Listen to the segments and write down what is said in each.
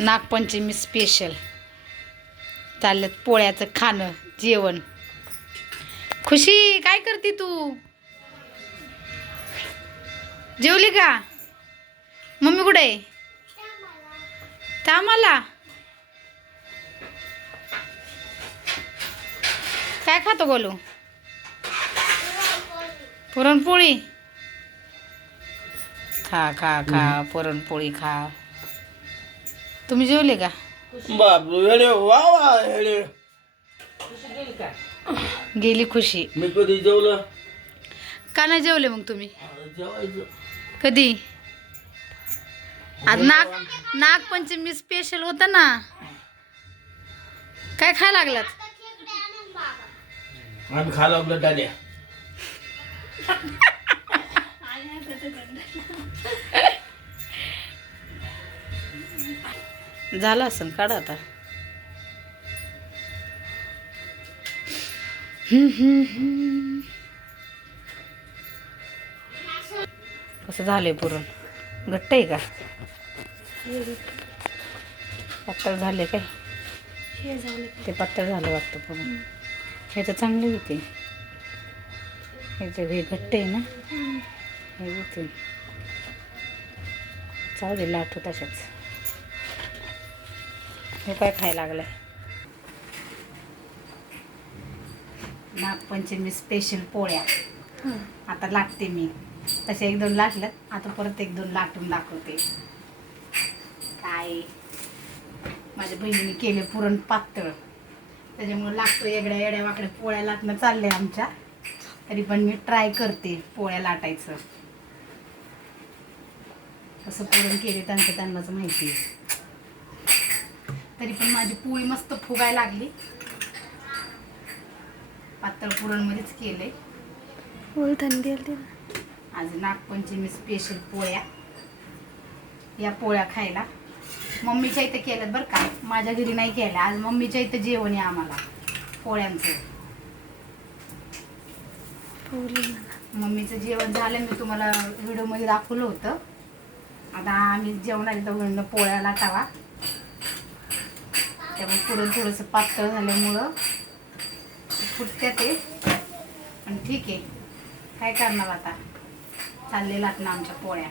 Nagpanchami special चाललं पोळ्याचं खाणं जेवण. खुशी काय करते तू? जेवली का? मम्मी कुठे आहे? कामाला. काय खातो गोलू? पुरणपोळी खा खा खा पुरणपोळी खा. तुम्ही जेवले का? बापरे हेडे वा वा हेडे गेली खुशी. मी कधी जेवलं? का नाही जेवले मग तुम्ही? जेवायचं कधी? आज नागपंचमी स्पेशल होतं ना. काय खायला लागलात? आम्ही खायला आपलं डाल्या. झालं असं काढा आता. कसं झालंय पुरण? घट्ट आहे का? पातळ झाले काय? ते पातळ झालं वाटतं पुरण. हे तर चांगले होते. हे घट्ट आहे ना. हे होते चालू दे लाटू तशाच. हे काय खायला लागलाय? नागपंचमी स्पेशल पोळ्या. आता लाटते मी. तसे 1-2 लाटल्यात. आता परत 1-2 लाटून दाखवते. काय माझ्या बहिणीने केले पुरण पातळ, त्याच्यामुळे लागतो वेगळ्या येड्या वाकड्या पोळ्या लाटणं चाललंय आमच्या. तरी पण मी ट्राय करते पोळ्या लाटायचं. कसं पुरण केले त्यांनाच माहिती आहे. तरी पण माझी पोळी मस्त फुगायला लागली. पातळ पुरणमध्येच केलंय. आज नागपंचमी स्पेशल पोळ्या. या पोळ्या खायला मम्मीच्या इथं केलं बरं का. माझ्या घरी नाही केलं. आज मम्मीच्या इथं जेवण आहे आम्हाला पोळ्यांचं. मम्मीचं जेवण झालं. मी तुम्हाला व्हिडिओमध्ये दाखवलं होतं. आता आम्ही जेवणाला दोघांना पोळ्या लाटावा. त्यामुळे पुरण थोडंसं पातळ झाल्यामुळं फुटत्या ते. पण ठीक आहे, काय करणार आता. चालले लाटणं आमच्या पोळ्या.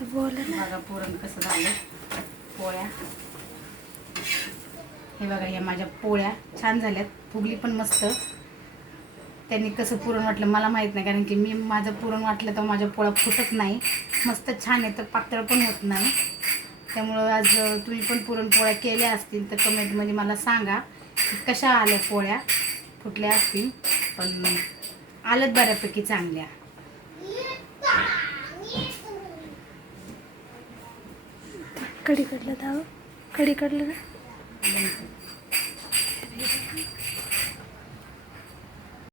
बघा पुरण कसं झालं पोळ्या. हे बघा या माझ्या पोळ्या छान झाल्यात. फुगली पण मस्त. त्यांनी कसं पुरण वाटलं मला माहीत नाही, कारण की मी माझं पुरण वाटलं तर माझ्या पोळ्या फुटत नाही. मस्त छान आहे, तर पातळ पण होत नाही. त्यामुळं आज तुम्ही पण पुरणपोळ्या केल्या असतील तर कमेंटमध्ये मला सांगा की कशा आल्या पोळ्या. फुटल्या असतील पण आल्यात बऱ्यापैकी चांगल्या. कढी काढलं कढी काढलं ना.